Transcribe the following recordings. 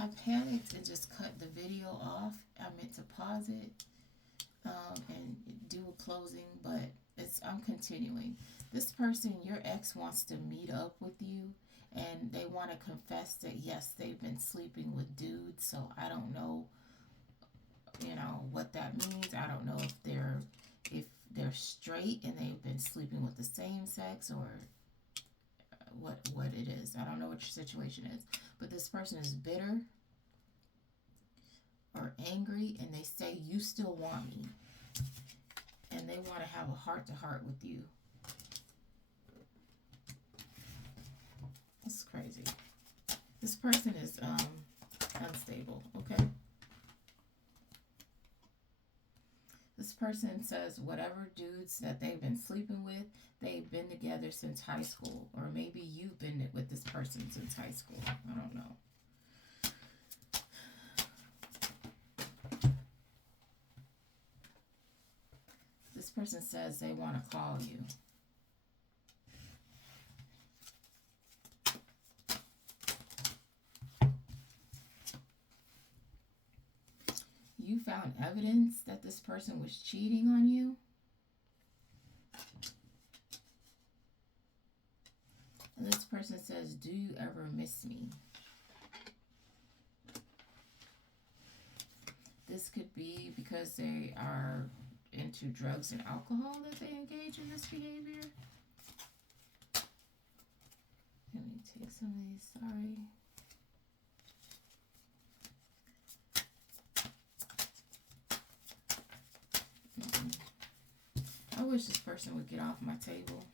I panicked and just cut the video off. I meant to pause it and do a closing, but I'm continuing. This person, your ex, wants to meet up with you, and they want to confess that yes, they've been sleeping with dudes. So I don't know, what that means. I don't know if they're straight and they've been sleeping with the same sex, or what it is. I don't know what your situation is, but this person is bitter or angry, and they say you still want me, and they want to have a heart to heart with you. That's crazy. This person is unstable. Okay. This person says whatever dudes that they've been sleeping with, they've been together since high school. Or maybe you've been with this person since high school. I don't know. This person says they want to call you. You found evidence that this person was cheating on you. And this person says, do you ever miss me? This could be because they are into drugs and alcohol that they engage in this behavior. Let me take some of these, sorry. I wish this person would get off my table.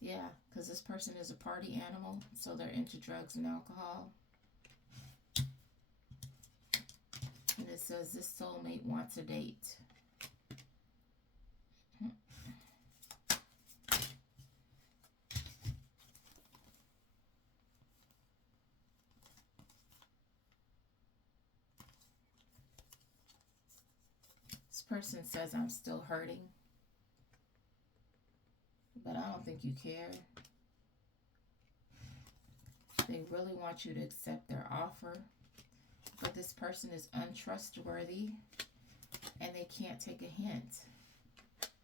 Yeah, because this person is a party animal, so they're into drugs and alcohol. And it says this soulmate wants a date. This person says I'm still hurting, but I don't think you care. They really want you to accept their offer, but this person is untrustworthy and they can't take a hint.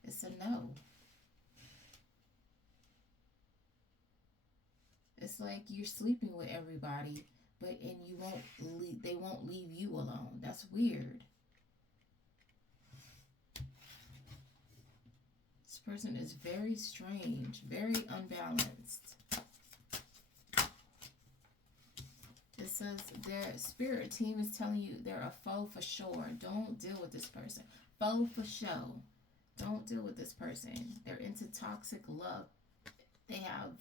It's a no. It's like you're sleeping with everybody, they won't leave you alone. That's weird. This person is very strange, very unbalanced. It says their spirit team is telling you they're a foe for sure. Don't deal with this person. Foe for show. Don't deal with this person. They're into toxic love. They have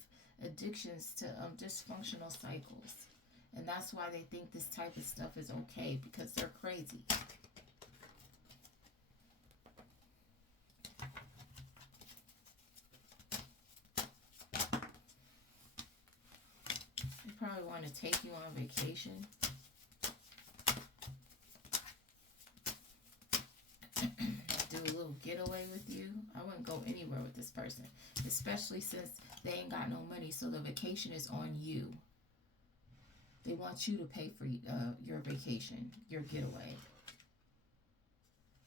addictions to dysfunctional cycles. And that's why they think this type of stuff is okay, because they're crazy. They probably want to take you on vacation. Do a little getaway with you. I wouldn't go anywhere with this person, especially since they ain't got no money, so the vacation is on you. They want you to pay for your vacation, your getaway.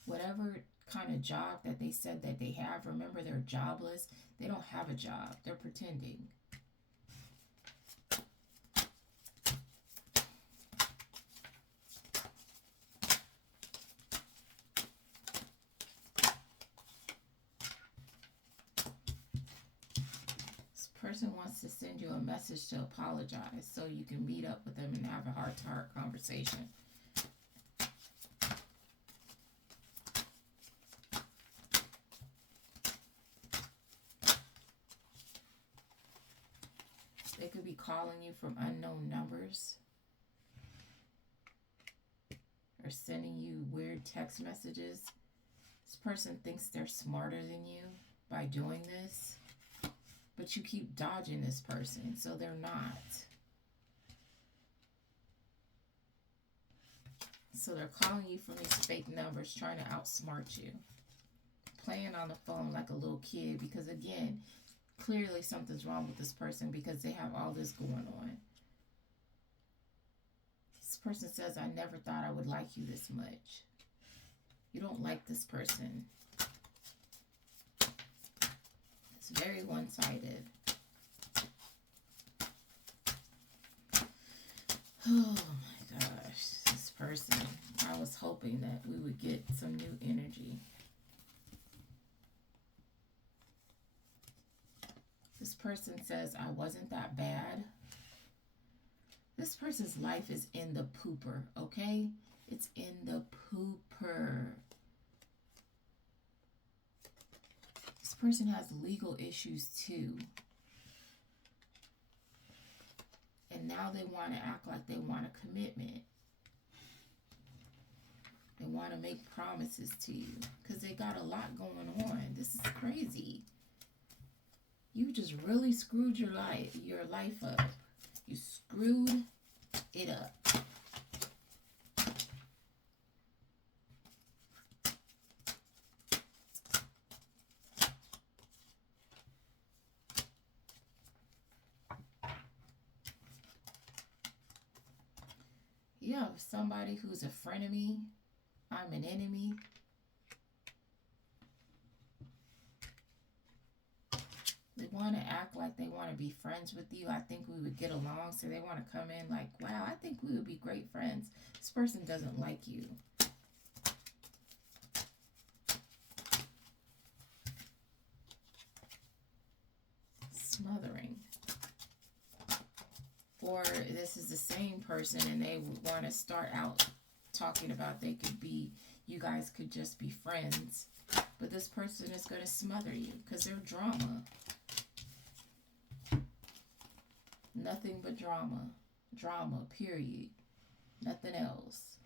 Whatever kind of job that they said that they have, remember they're jobless. They don't have a job. They're pretending. Person wants to send you a message to apologize so you can meet up with them and have a heart-to-heart conversation. They could be calling you from unknown numbers or sending you weird text messages. This person thinks they're smarter than you by doing this. But you keep dodging this person, so they're not. So they're calling you from these fake numbers, trying to outsmart you. Playing on the phone like a little kid, because again, Clearly something's wrong with this person because they have all this going on. This person says, I never thought I would like you this much. You don't like this person. It's very one-sided. Oh my gosh, this person. I was hoping that we would get some new energy. This person says, I wasn't that bad. This person's life is in the pooper, okay? It's in the pooper. This person has legal issues too. And now they want to act like they want a commitment. They want to make promises to you because they got a lot going on. This is crazy. You just really screwed your life up. You screwed it up. You have somebody who's a frenemy. I'm an enemy. They want to act like they want to be friends with you. I think we would get along, so they want to come in like, wow, I think we would be great friends. This person doesn't like you. Smothering. Or this is the same person and they want to start out talking about they could be, you guys could just be friends. But this person is going to smother you because they're drama. Nothing but drama. Drama, period. Nothing else.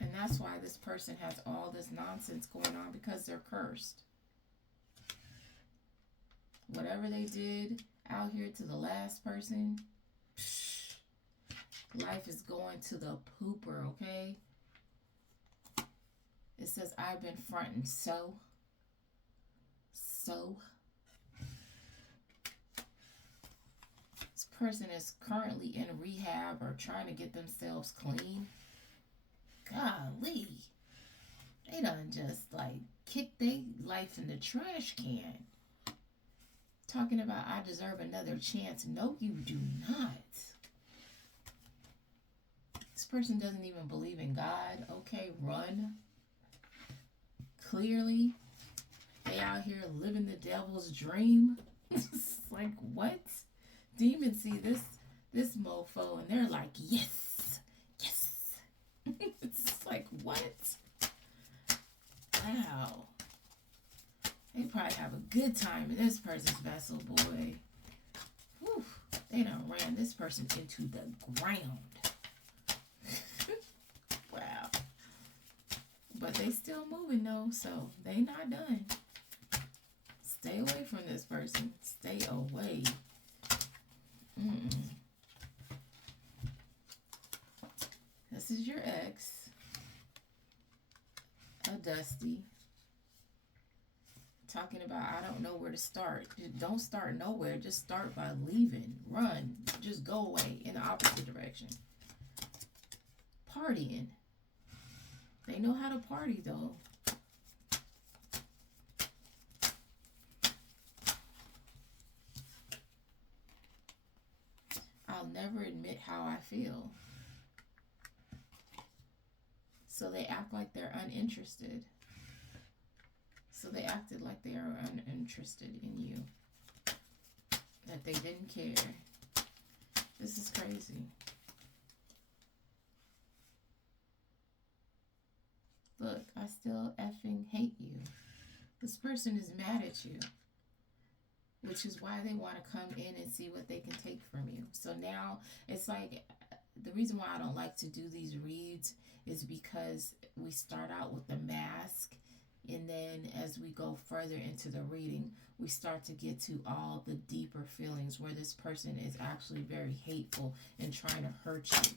And that's why this person has all this nonsense going on, because they're cursed. Whatever they did out here to the last person, life is going to the pooper, okay? It says, I've been fronting so. This person is currently in rehab or trying to get themselves clean. Golly. They done just like kicked their life in the trash can. Talking about, I deserve another chance. No, you do not. This person doesn't even believe in God. Okay, run. Clearly, they out here living the devil's dream. It's like, what? Demons see this mofo and they're like, yes, yes. It's like, what? Wow. They probably have a good time in this person's vessel, boy. Whew. They done ran this person into the ground. Wow. But they still moving though, so they not done. Stay away from this person. Stay away. This is your ex. A Dusty. Talking about, I don't know where to start. Don't start nowhere. Just start by leaving. Run. Just go away in the opposite direction. Partying. They know how to party though. I'll never admit how I feel. So they act like they're uninterested. So they acted like they are uninterested in you. That they didn't care. This is crazy. Look, I still effing hate you. This person is mad at you. Which is why they want to come in and see what they can take from you. So now it's like, the reason why I don't like to do these reads is because we start out with the mask. And then as we go further into the reading, we start to get to all the deeper feelings where this person is actually very hateful and trying to hurt you.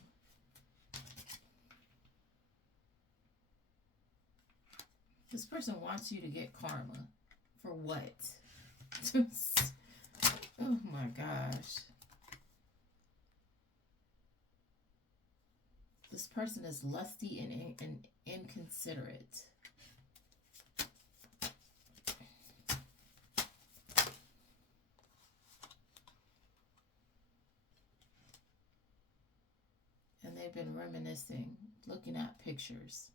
This person wants you to get karma. For what? Oh my gosh. This person is lusty and inconsiderate. And they've been reminiscing, looking at pictures.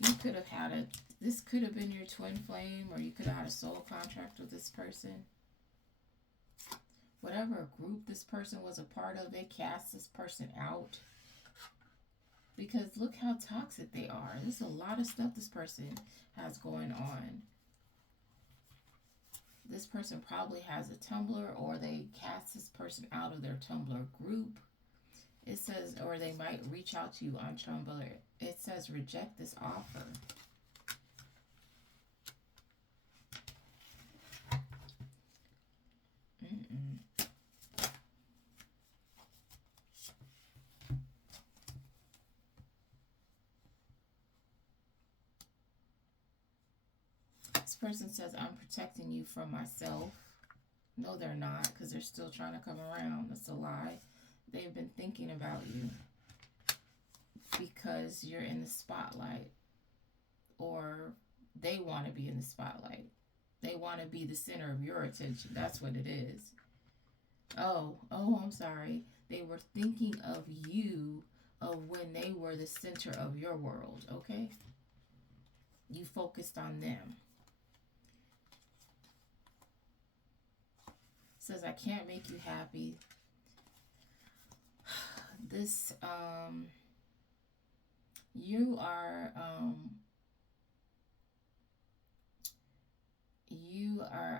You could have had this could have been your twin flame, or you could have had a soul contract with this person. Whatever group this person was a part of, they cast this person out. Because look how toxic they are. There's a lot of stuff this person has going on. This person probably has a Tumblr, or they cast this person out of their Tumblr group. It says, or they might reach out to you on Tumblr. It says, reject this offer. This person says, I'm protecting you from myself. No, they're not, because they're still trying to come around. That's a lie. They've been thinking about you because you're in the spotlight, or they want to be in the spotlight. They want to be the center of your attention. That's what it is. Oh, I'm sorry. They were thinking of you of when they were the center of your world, okay? You focused on them. Says, I can't make you happy. This, you are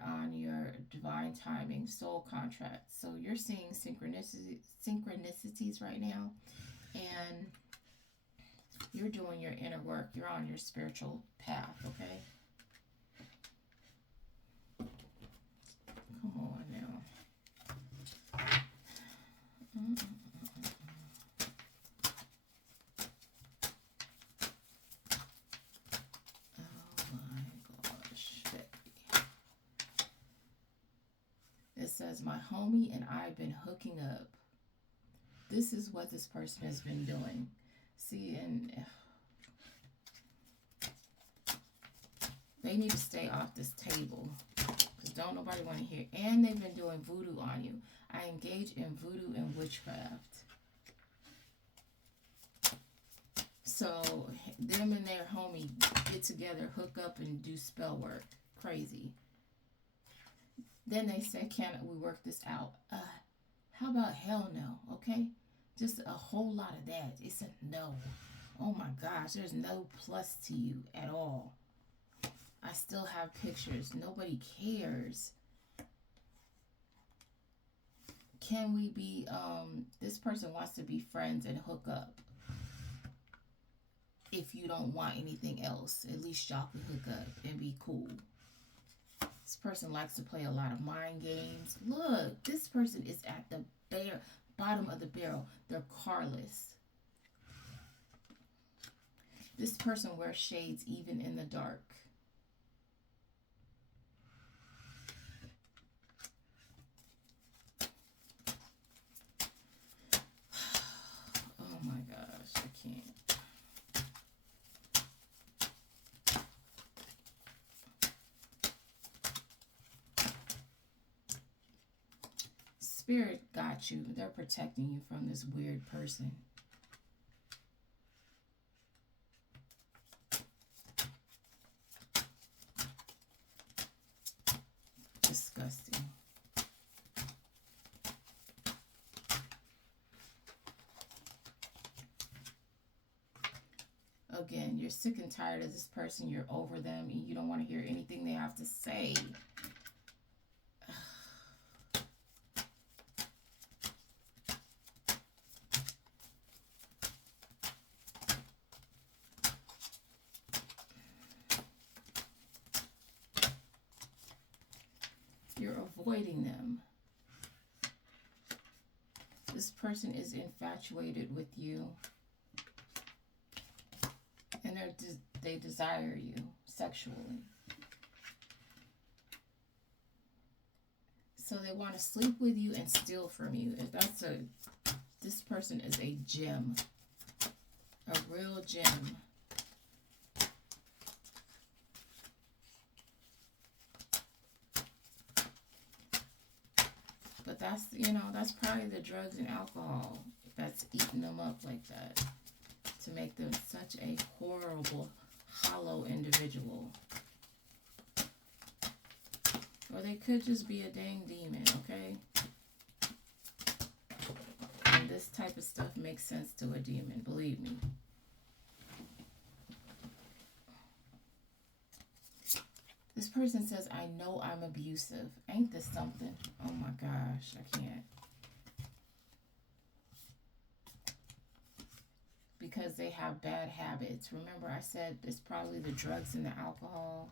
on your divine timing soul contract. So you're seeing synchronicities right now, and you're doing your inner work. You're on your spiritual path, okay? Come on now. It says, my homie and I have been hooking up. This is what this person has been doing. See, and they need to stay off this table, because don't nobody want to hear. And they've been doing voodoo on you. I engage in voodoo and witchcraft. So them and their homie get together, hook up, and do spell work. Crazy. Then they said, can we work this out? How about hell no, okay? Just a whole lot of that. It's a no. Oh my gosh, there's no plus to you at all. I still have pictures. Nobody cares. Can we be, this person wants to be friends and hook up. If you don't want anything else, at least y'all can hook up and be cool. This person likes to play a lot of mind games. Look, this person is at the bottom of the barrel. They're carless. This person wears shades even in the dark. Oh my gosh, I can't. Spirit got you. They're protecting you from this weird person. Disgusting. Again, you're sick and tired of this person. You're over them, and you don't want to hear anything they have to say. You're avoiding them. This person is infatuated with you. And they desire you sexually. So they want to sleep with you and steal from you. This person is a gem. A real gem. But that's probably the drugs and alcohol that's eating them up like that. To make them such a horrible, hollow individual. Or they could just be a dang demon, okay? And this type of stuff makes sense to a demon, believe me. This person says, I know I'm abusive. Ain't this something? Oh my gosh, I can't. Because they have bad habits. Remember I said it's probably the drugs and the alcohol.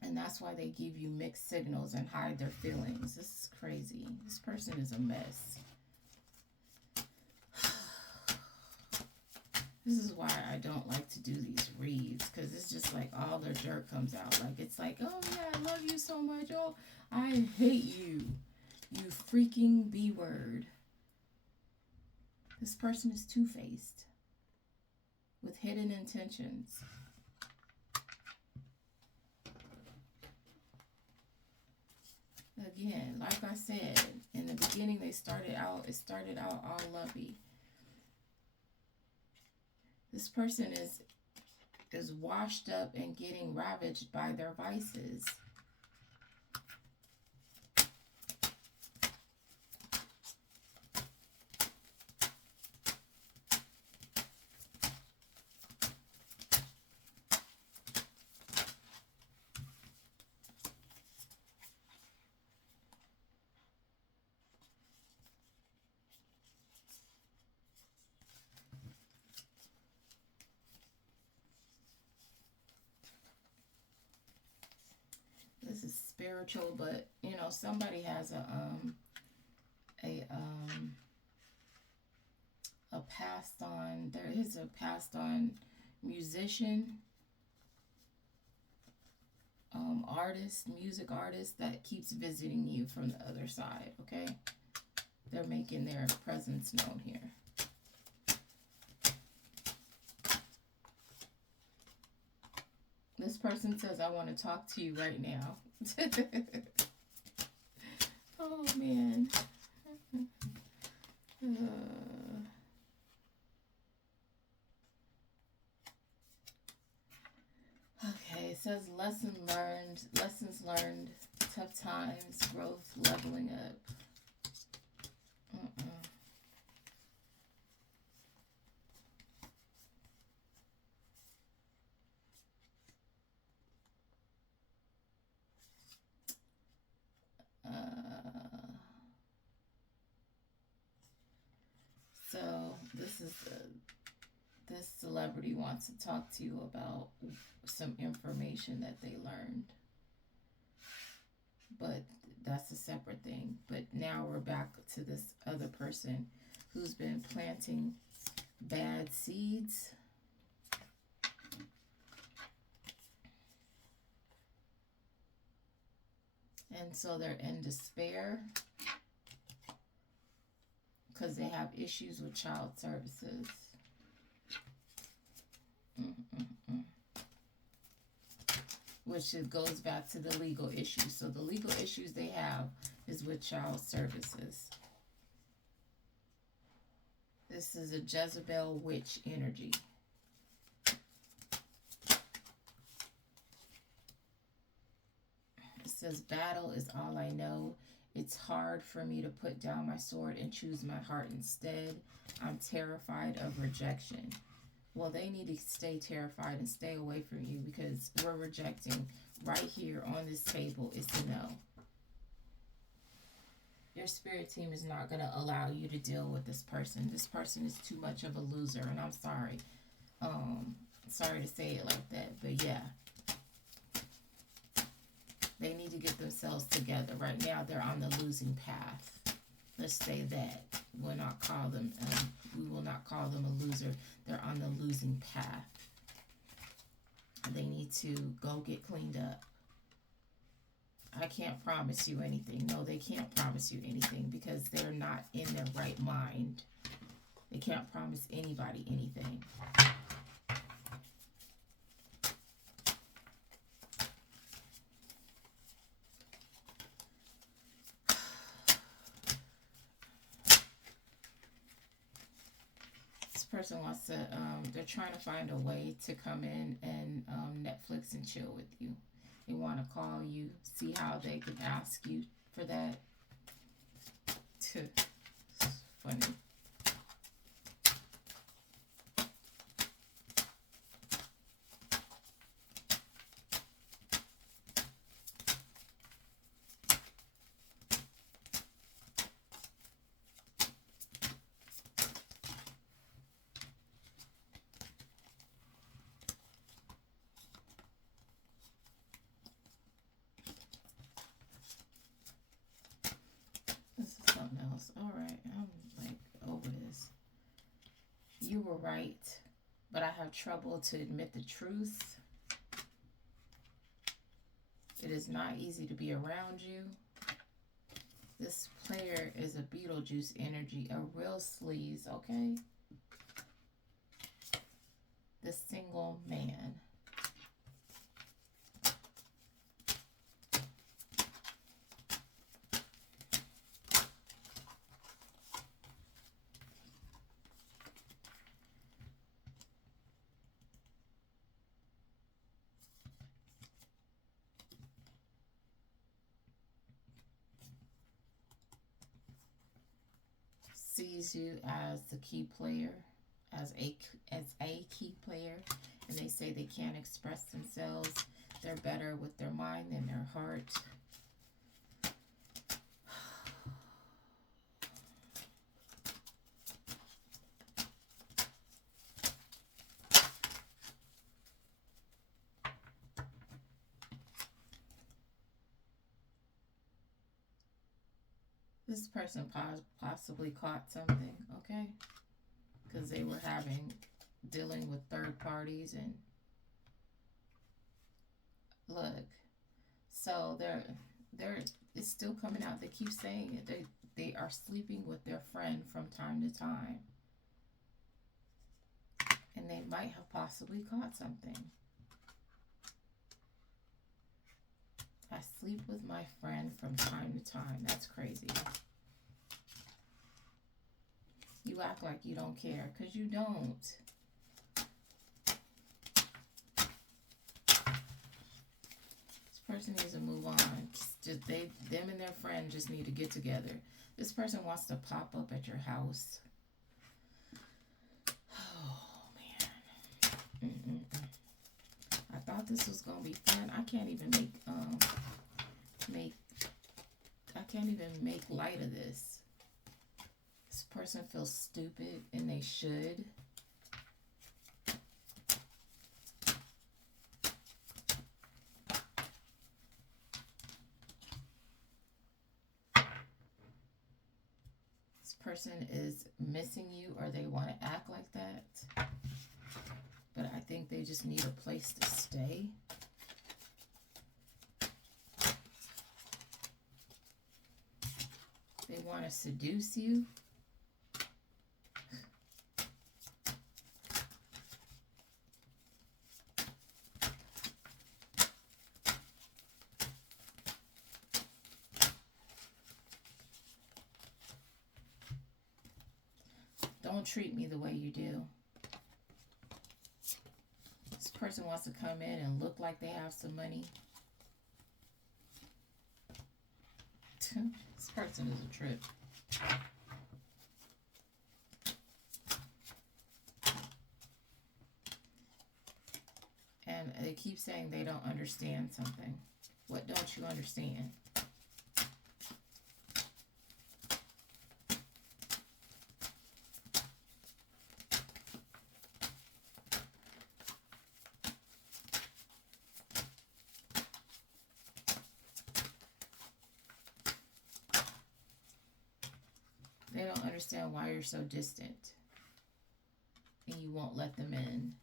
And that's why they give you mixed signals and hide their feelings. This is crazy. This person is a mess. This is why I don't like to do these reads. Because it's just like all their dirt comes out. Like it's like, oh yeah, I love you so much. Oh, I hate you. You freaking B-word. This person is two-faced. With hidden intentions. Again, like I said, in the beginning it started out all lovey. This person is washed up and getting ravaged by their vices. This is spiritual, but somebody has a passed on. There is a passed on musician, music artist that keeps visiting you from the other side. Okay, they're making their presence known here. This person says, I want to talk to you right now. Oh, man. Okay, it says lessons learned, tough times, growth, leveling up. So this celebrity wants to talk to you about some information that they learned. But that's a separate thing. But now we're back to this other person who's been planting bad seeds. And so they're in despair because they have issues with child services. Which it goes back to the legal issues. So the legal issues they have is with child services. This is a Jezebel witch energy. It says, battle is all I know. It's hard for me to put down my sword and choose my heart instead. I'm terrified of rejection. Well, they need to stay terrified and stay away from you because we're rejecting right here on this table is to know. Your spirit team is not going to allow you to deal with this person. This person is too much of a loser, and I'm sorry. Sorry to say it like that, but yeah. They need to get themselves together. Right now, they're on the losing path. Let's say that. We'll not call them, we will not call them a loser. They're on the losing path. They need to go get cleaned up. I can't promise you anything. No, they can't promise you anything because they're not in their right mind. They can't promise anybody anything. This person wants to, they're trying to find a way to come in and Netflix and chill with you. They want to call you, see how they can ask you for that. It's funny. Something else. All right, I'm like over this. You were right, but I have trouble to admit the truth. It is not easy to be around you. This player is a Beetlejuice energy, a real sleaze, okay? The single man. Sees you as the key player, as a key player, and they say they can't express themselves. They're better with their mind than their heart. This person possibly caught something, okay? Because they were dealing with third parties and look. So it's still coming out. They keep saying it. They are sleeping with their friend from time to time. And they might have possibly caught something. I sleep with my friend from time to time. That's crazy. You act like you don't care, because you don't. This person needs to move on. Just them and their friend just need to get together. This person wants to pop up at your house. Oh, man. I thought this was gonna be fun. I can't even make light of this. This person feels stupid, and they should. This person is missing you, or they want to act like that. But I think they just need a place to stay. They want to seduce you. Don't treat me the way you do. This person wants to come in and look like they have some money. This person is a trip. And they keep saying they don't understand something. What don't you understand? They don't understand why you're so distant and you won't let them in.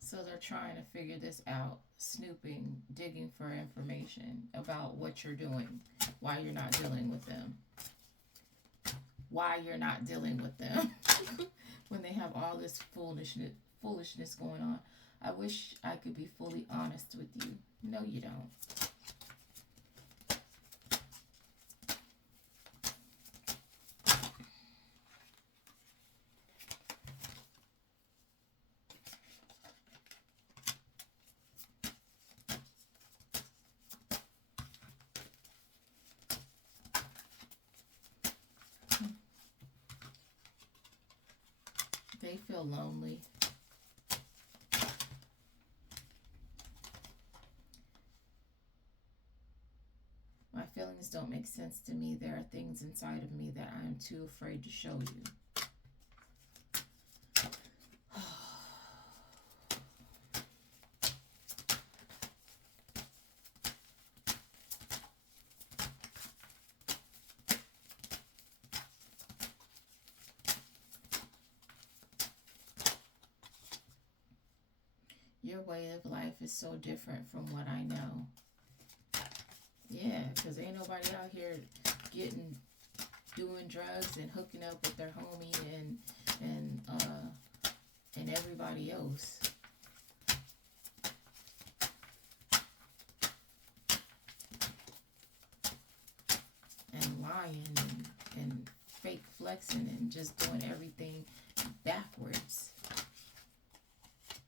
So they're trying to figure this out, snooping, digging for information about what you're doing, why you're not dealing with them. Why you're not dealing with them when they have all this foolishness going on. I wish I could be fully honest with you. No, you don't. They feel lonely. My feelings don't make sense to me. There are things inside of me that I am too afraid to show you. Your way of life is so different from what I know. Yeah, because ain't nobody out here doing drugs and hooking up with their homie and everybody else. And lying and fake flexing and just doing everything backwards.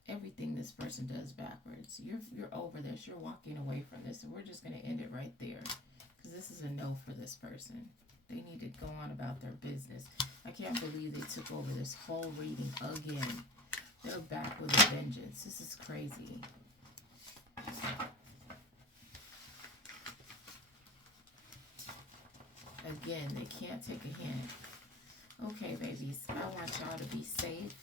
Everything this person does backwards. You're over this. You're walking away from this, and we're just going to end it right there, because this is a no for this person. They need to go on about their business. I can't believe they took over this whole reading again. They're back with a vengeance. This is crazy. Again, they can't take a hint. Okay, babies, I want y'all to be safe.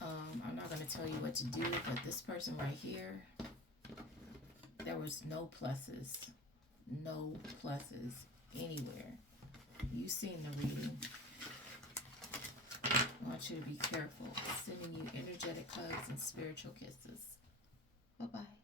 I'm not going to tell you what to do, but this person right here, there was no pluses. No pluses anywhere. You've seen the reading. I want you to be careful. Sending you energetic hugs and spiritual kisses. Bye-bye.